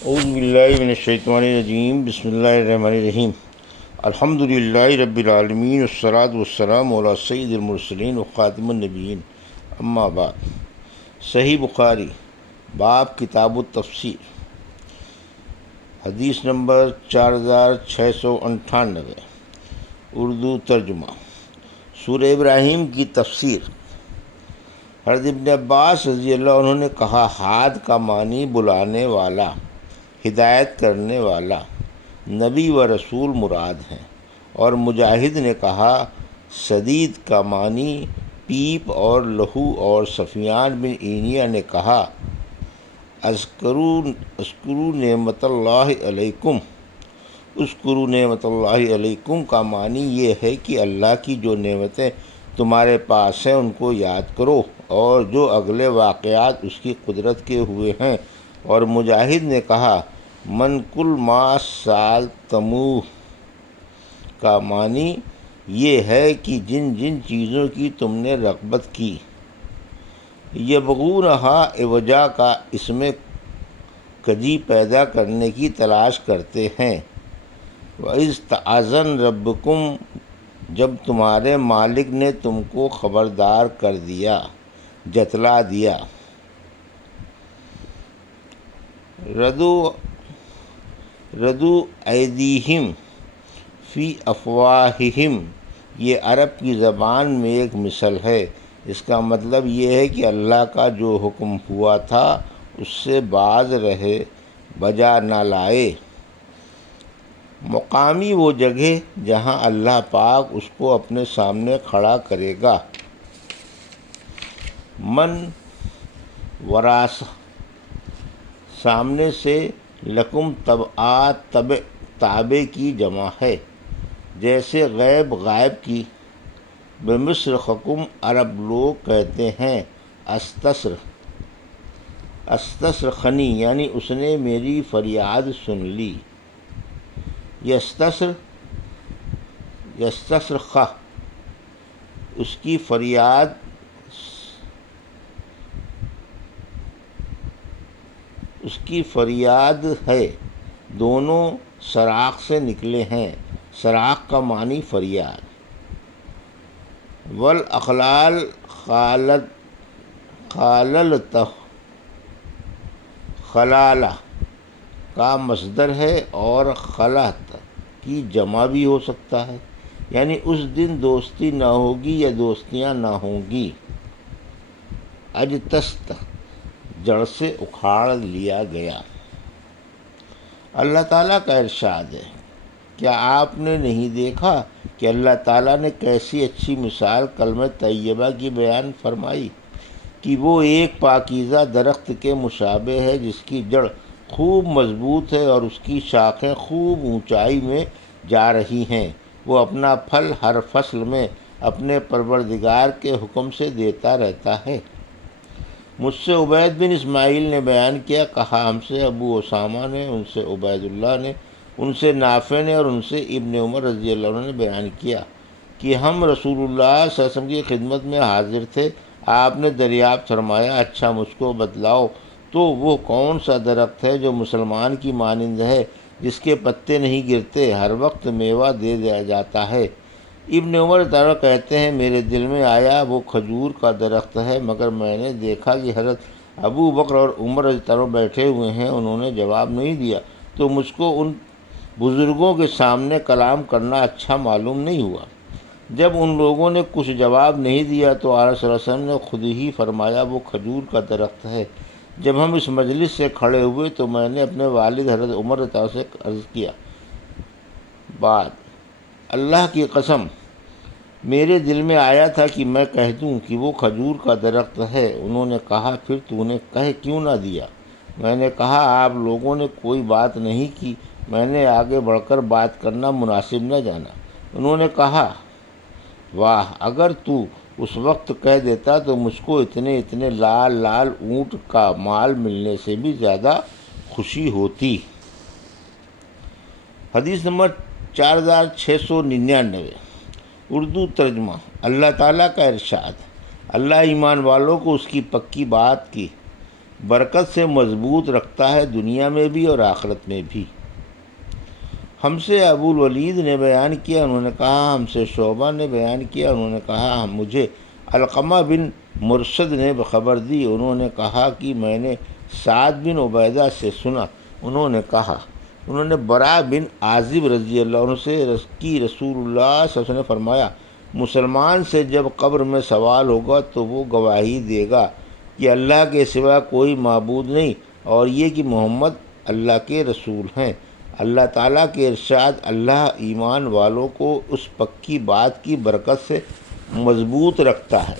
اعوذ باللہ من الشیطان الرجیم، بسم اللہ الرحمن الرحیم۔ الحمد للہ رب العالمین، والصلاۃ والسلام علی سید المرسلین وخاتم النبیین، اما بعد۔ صحیح بخاری باب کتاب التفسیر، حدیث نمبر 4698، اردو ترجمہ۔ سورہ ابراہیم کی تفسیر۔ حضرت ابن عباس رضی اللہ عنہ نے کہا، ہاد کا معنی بلانے والا، ہدایت کرنے والا، نبی و رسول مراد ہیں۔ اور مجاہد نے کہا، سدید کا معنی پیپ اور لہو۔ اور سفیان بن عینیہ نے کہا، اذکروا نعمت اللہ علیکم۔ اذکروا نعمت اللہ علیکم کا معنی یہ ہے کہ اللہ کی جو نعمتیں تمہارے پاس ہیں ان کو یاد کرو، اور جو اگلے واقعات اس کی قدرت کے ہوئے ہیں۔ اور مجاہد نے کہا، من کل ما سالتموہ کا معنی یہ ہے کہ جن جن چیزوں کی تم نے رغبت کی۔ یبغونہا عوجا کا اس میں کجی پیدا کرنے کی تلاش کرتے ہیں۔ وَإِذْ تَأَذَّنَ رَبُّكُمْ جب تمہارے مالک نے تم کو خبردار کر دیا، جتلا دیا۔ ردو ایدیہم فی افواہہم، یہ عرب کی زبان میں ایک مثل ہے۔ اس کا مطلب یہ ہے کہ اللہ کا جو حکم ہوا تھا اس سے باز رہے، بجا نہ لائے۔ مقامی وہ جگہ جہاں اللہ پاک اس کو اپنے سامنے کھڑا کرے گا۔ من وراثہ سامنے سے، لکم تبعات تابع کی جمع ہے، جیسے غیب غائب کی۔ بمصر خکم عرب لوگ کہتے ہیں استسر، استسر خنی یعنی اس نے میری فریاد سن لی۔ یستسر، یستسر خ اس کی فریاد، اس کی فریاد ہے، دونوں صراخ سے نکلے ہیں۔ صراخ کا معنی فریاد۔ والاغلال خاللتہ خلالہ کا مصدر ہے، اور خلعت کی جمع بھی ہو سکتا ہے، یعنی اس دن دوستی نہ ہوگی یا دوستیاں نہ ہوں گی۔ اجتثت جڑ سے اکھاڑ لیا گیا۔ اللہ تعالیٰ کا ارشاد ہے، کیا آپ نے نہیں دیکھا کہ اللہ تعالیٰ نے کیسی اچھی مثال کلمہ طیبہ کی بیان فرمائی کہ وہ ایک پاکیزہ درخت کے مشابہ ہے جس کی جڑ خوب مضبوط ہے اور اس کی شاخیں خوب اونچائی میں جا رہی ہیں۔ وہ اپنا پھل ہر فصل میں اپنے پروردگار کے حکم سے دیتا رہتا ہے۔ مجھ سے عبید بن اسماعیل نے بیان کیا، کہا ہم سے ابو اسامہ نے، ان سے عبید اللہ نے، ان سے نافع نے، اور ان سے ابن عمر رضی اللہ عنہ نے بیان کیا کہ ہم رسول اللہ صلی اللہ علیہ وسلم کی خدمت میں حاضر تھے۔ آپ نے دریافت فرمایا، اچھا مجھ کو بتلاؤ تو وہ کون سا درخت ہے جو مسلمان کی مانند ہے، جس کے پتے نہیں گرتے، ہر وقت میوہ دے دیا جاتا ہے۔ ابن عمر تعالیٰ کہتے ہیں، میرے دل میں آیا وہ کھجور کا درخت ہے، مگر میں نے دیکھا کہ حضرت ابو بکر اور عمر رضی اللہ عنہ بیٹھے ہوئے ہیں، انہوں نے جواب نہیں دیا، تو مجھ کو ان بزرگوں کے سامنے کلام کرنا اچھا معلوم نہیں ہوا۔ جب ان لوگوں نے کچھ جواب نہیں دیا تو آقا صلی اللہ علیہ وسلم نے خود ہی فرمایا، وہ کھجور کا درخت ہے۔ جب ہم اس مجلس سے کھڑے ہوئے تو میں نے اپنے والد حضرت عمر رضی اللہ عنہ سے عرض کیا، بعد اللہ کی قسم میرے دل میں آیا تھا کہ میں کہہ دوں کہ وہ کھجور کا درخت ہے۔ انہوں نے کہا، پھر تو نے کہہ کیوں نہ دیا؟ میں نے کہا، آپ لوگوں نے کوئی بات نہیں کی، میں نے آگے بڑھ کر بات کرنا مناسب نہ جانا۔ انہوں نے کہا، واہ، اگر تو اس وقت کہہ دیتا تو مجھ کو اتنے لال لال اونٹ کا مال ملنے سے بھی زیادہ خوشی ہوتی۔ حدیث نمبر 4699، اردو ترجمہ۔ اللہ تعالیٰ کا ارشاد، اللہ ایمان والوں کو اس کی پکی بات کی برکت سے مضبوط رکھتا ہے، دنیا میں بھی اور آخرت میں بھی۔ ہم سے ابو الولید نے بیان کیا، انہوں نے کہا ہم سے شعبہ نے بیان کیا، انہوں نے کہا مجھے علقمہ بن مرشد نے خبر دی، انہوں نے کہا کہ میں نے سعد بن عبیدہ سے سنا، انہوں نے برا بن عازب رضی اللہ عنہ سے کہ رسول اللہ صلی اللہ علیہ وسلم نے فرمایا، مسلمان سے جب قبر میں سوال ہوگا تو وہ گواہی دے گا کہ اللہ کے سوا کوئی معبود نہیں، اور یہ کہ محمد اللہ کے رسول ہیں۔ اللہ تعالیٰ کے ارشاد، اللہ ایمان والوں کو اس پکی بات کی برکت سے مضبوط رکھتا ہے،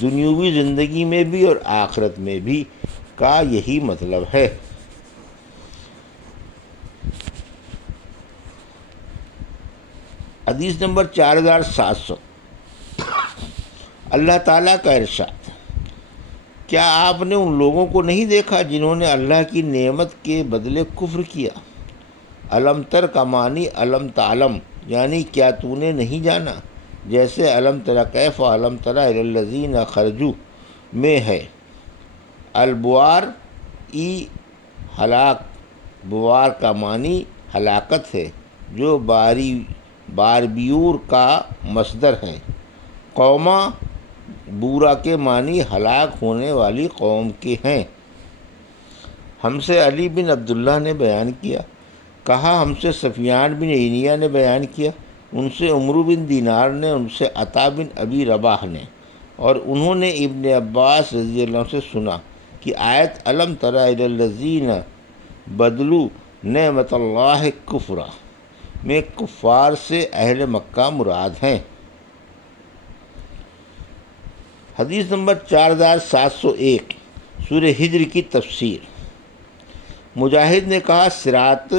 دنیاوی زندگی میں بھی اور آخرت میں بھی، کا یہی مطلب ہے۔ حدیث نمبر 4700، اللہ تعالیٰ کا ارشاد، کیا آپ نے ان لوگوں کو نہیں دیکھا جنہوں نے اللہ کی نعمت کے بدلے کفر کیا؟ علم تر کا معنی علم تعلم، یعنی کیا تو نے نہیں جانا، جیسے علم تر کیف علم تر الی الذین خرجوا میں ہے۔ البوار ہلاک، بوار کا معنی ہلاکت ہے، جو باربیور کا مصدر ہے۔ قوما بورا کے معنی ہلاک ہونے والی قوم کے ہیں۔ ہم سے علی بن عبداللہ نے بیان کیا، کہا ہم سے سفیان بن عینیہ نے بیان کیا، ان سے عمرو بن دینار نے، ان سے عطا بن ابی رباح نے، اور انہوں نے ابن عباس رضی اللہ عنہ سے سنا کہ آیت علم تری الی الذین بدلوا نعمت اللہ کفرا میں کفار سے اہل مکہ مراد ہیں۔ حدیث نمبر 4701، سورہ ہجر کی تفسیر۔ مجاہد نے کہا صراط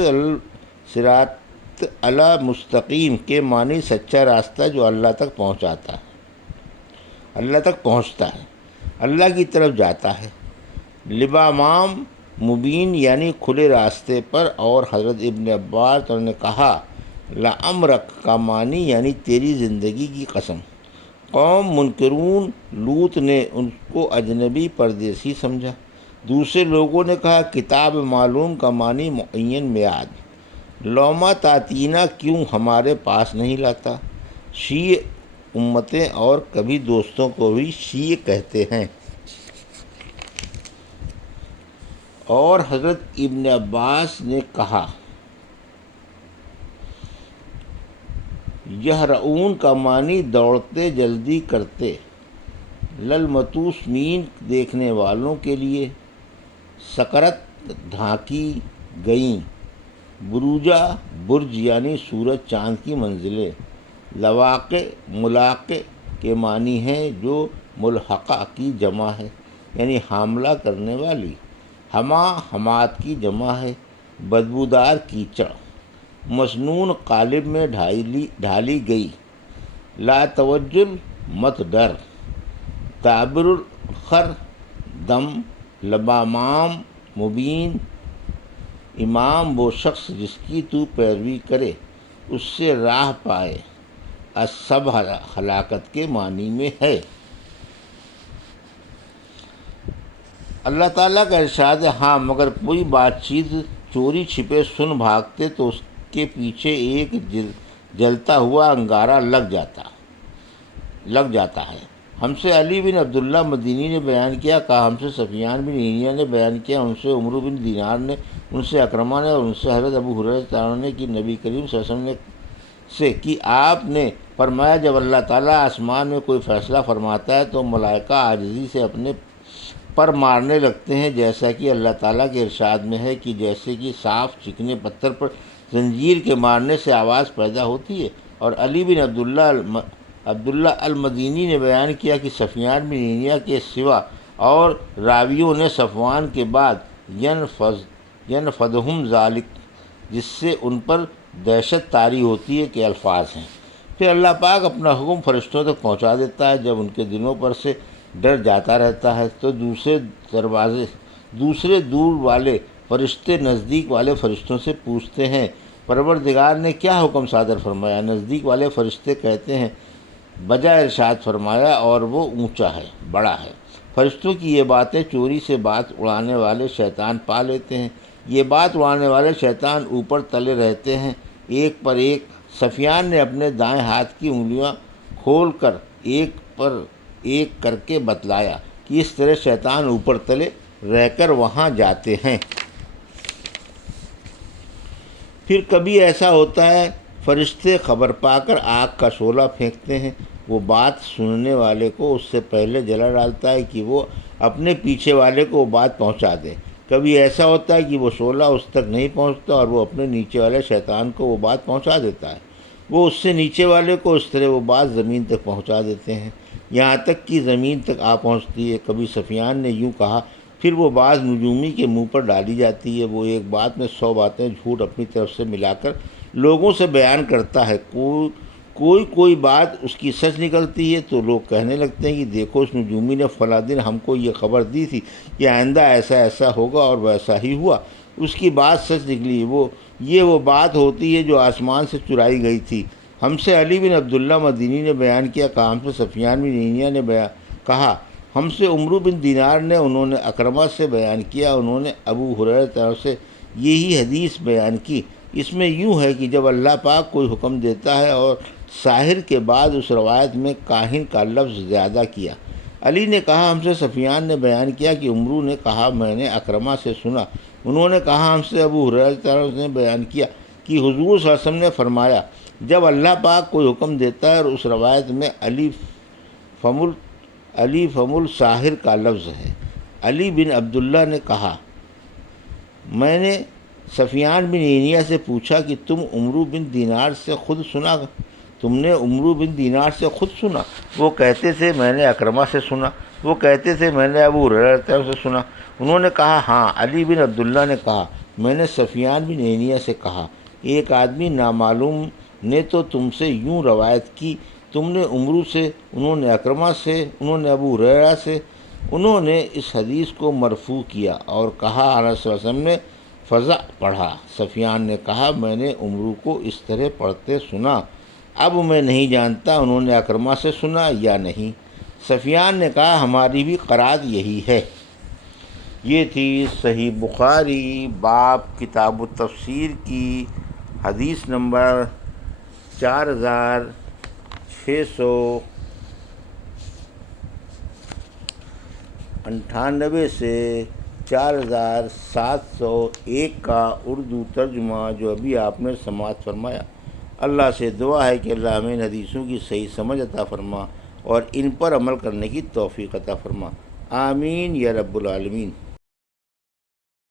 مستقیم کے معنی سچا راستہ جو اللہ تک پہنچتا ہے، اللہ کی طرف جاتا ہے۔ لبامام مبین یعنی کھلے راستے پر، اور حضرت ابن عباس نے کہا لعمرک کا معنی یعنی تیری زندگی کی قسم۔ قوم منکرون لوط نے ان کو اجنبی پردیسی سمجھا۔ دوسرے لوگوں نے کہا کتاب معلوم کا معنی معین میعاد۔ لوما تاتینا کیوں ہمارے پاس نہیں لاتا؟ شیع امتیں اور کبھی دوستوں کو بھی شیع کہتے ہیں۔ اور حضرت ابن عباس نے کہا یہرعون کا معنی دوڑتے جلدی کرتے۔ للمتوس مین دیکھنے والوں کے لیے۔ سکرت ڈھانکی گئیں۔ بروجہ برج یعنی سورج چاند کی منزلیں۔ لواقع ملاقع کے معنی ہیں جو ملحقہ کی جمع ہے، یعنی حاملہ کرنے والی۔ ہما حماد کی جمع ہے، بدبودار کیچڑ۔ مسنون قالب میں ڈھالی گئی۔ لا توجل مت ڈر۔ تعبر الخر دم۔ لبامام مبین امام وہ شخص جس کی تو پیروی کرے، اس سے راہ پائے۔ الصبح ہلاکت کے معنی میں ہے۔ اللہ تعالیٰ کا ارشاد ہے، ہاں مگر کوئی بات چیت چوری چھپے سن بھاگتے تو اس کے پیچھے ایک جلتا ہوا انگارہ لگ جاتا ہے۔ ہم سے علی بن عبداللہ مدینی نے بیان کیا، کہا ہم سے سفیان بن عینیہ نے بیان کیا، ان سے عمرو بن دینار نے، ان سے اکرمہ نے، اور ان سے حضرت ابو ہریرہ رضی اللہ عنہ نے کہ نبی کریم صلی اللہ علیہ وسلم سے کہ آپ نے فرمایا جب اللہ تعالیٰ آسمان میں کوئی فیصلہ فرماتا ہے تو ملائکہ عاجزی سے اپنے پر مارنے لگتے ہیں، جیسا کہ اللہ تعالیٰ کے ارشاد میں ہے کہ جیسے کہ صاف چکنے پتھر پر زنجیر کے مارنے سے آواز پیدا ہوتی ہے۔ اور علی بن عبداللہ المدینی نے بیان کیا کہ سفیان بن عینیہ کے سوا اور راویوں نے صفوان کے بعد ینفذہم ذالک، جس سے ان پر دہشت طاری ہوتی ہے، کے الفاظ ہیں۔ پھر اللہ پاک اپنا حکم فرشتوں تک پہنچا دیتا ہے، جب ان کے دلوں پر سے ڈر جاتا رہتا ہے تو دوسرے دور والے فرشتے نزدیک والے فرشتوں سے پوچھتے ہیں پروردگار نے کیا حکم صادر فرمایا؟ نزدیک والے فرشتے کہتے ہیں بجا ارشاد فرمایا اور وہ اونچا ہے، بڑا ہے۔ فرشتوں کی یہ باتیں چوری سے بات اڑانے والے شیطان پا لیتے ہیں۔ یہ بات اڑانے والے شیطان اوپر تلے رہتے ہیں ایک پر ایک۔ سفیان نے اپنے دائیں ہاتھ کی انگلیاں کھول کر ایک پر ایک کر کے بتلایا کہ اس طرح شیطان اوپر تلے رہ کر وہاں جاتے ہیں۔ پھر کبھی ایسا ہوتا ہے فرشتے خبر پا کر آگ کا شعلہ پھینکتے ہیں، وہ بات سننے والے کو اس سے پہلے جلا ڈالتا ہے کہ وہ اپنے پیچھے والے کو وہ بات پہنچا دے۔ کبھی ایسا ہوتا ہے کہ وہ شعلہ اس تک نہیں پہنچتا اور وہ اپنے نیچے والے شیطان کو وہ بات پہنچا دیتا ہے، وہ اس سے نیچے والے کو اس طرح وہ بات زمین تک پہنچا دیتے ہیں، یہاں تک کہ زمین تک آ پہنچتی ہے۔ کبھی سفیان نے یوں کہا، پھر وہ بات نجومی کے منہ پر ڈالی جاتی ہے، وہ ایک بات میں 100 باتیں جھوٹ اپنی طرف سے ملا کر لوگوں سے بیان کرتا ہے۔ کوئی بات اس کی سچ نکلتی ہے تو لوگ کہنے لگتے ہیں کہ دیکھو اس نجومی نے فلاں دن ہم کو یہ خبر دی تھی کہ آئندہ ایسا ایسا ہوگا اور ویسا ہی ہوا، اس کی بات سچ نکلی۔ وہ بات ہوتی ہے جو آسمان سے چرائی گئی تھی۔ ہم سے علی بن عبداللہ مدینی نے بیان کیا، کہا ہم سے سفیان بن عینیہ نے کہا ہم سے عمرو بن دینار نے، انہوں نے اکرمہ سے بیان کیا، انہوں نے ابو ہریرہ طرف سے یہی حدیث بیان کی۔ اس میں یوں ہے کہ جب اللہ پاک کوئی حکم دیتا ہے اور ساحر کے بعد اس روایت میں کاہن کا لفظ زیادہ کیا۔ علی نے کہا ہم سے سفیان نے بیان کیا کہ عمرو نے کہا میں نے اکرمہ سے سنا، انہوں نے کہا ہم سے ابو ہریرہ طرف نے بیان کیا کہ حضور صلی اللہ علیہ وسلم نے فرمایا جب اللہ پاک کوئی حکم دیتا ہے، اور اس روایت میں علی فم الساحر کا لفظ ہے۔ علی بن عبداللہ نے کہا میں نے سفیان بن عینیہ سے پوچھا کہ تم نے عمرو بن دینار سے خود سنا؟ وہ کہتے تھے میں نے اکرمہ سے سنا۔ وہ کہتے تھے میں نے ابو ہریرہ طرف سے سنا۔ انہوں نے کہا ہاں۔ علی بن عبداللہ نے کہا میں نے سفیان بن عینیہ سے کہا ایک آدمی نامعلوم نے تو تم سے یوں روایت کی، تم نے عمرو سے، انہوں نے اکرمہ سے، انہوں نے ابو ہریرہ سے، انہوں نے اس حدیث کو مرفوع کیا اور کہا انس صلی اللہ علیہ وسلم نے فضا پڑھا۔ سفیان نے کہا میں نے عمرو کو اس طرح پڑھتے سنا، اب میں نہیں جانتا انہوں نے اکرمہ سے سنا یا نہیں۔ سفیان نے کہا ہماری بھی قرات یہی ہے۔ یہ تھی صحیح بخاری باب کتاب التفسیر کی حدیث نمبر 4698 سے 4701 کا اردو ترجمہ جو ابھی آپ نے سماعت فرمایا۔ اللہ سے دعا ہے کہ اللہ ہمیں حدیثوں کی صحیح سمجھ عطا فرما اور ان پر عمل کرنے کی توفیق عطا فرما، آمین یا رب العالمین۔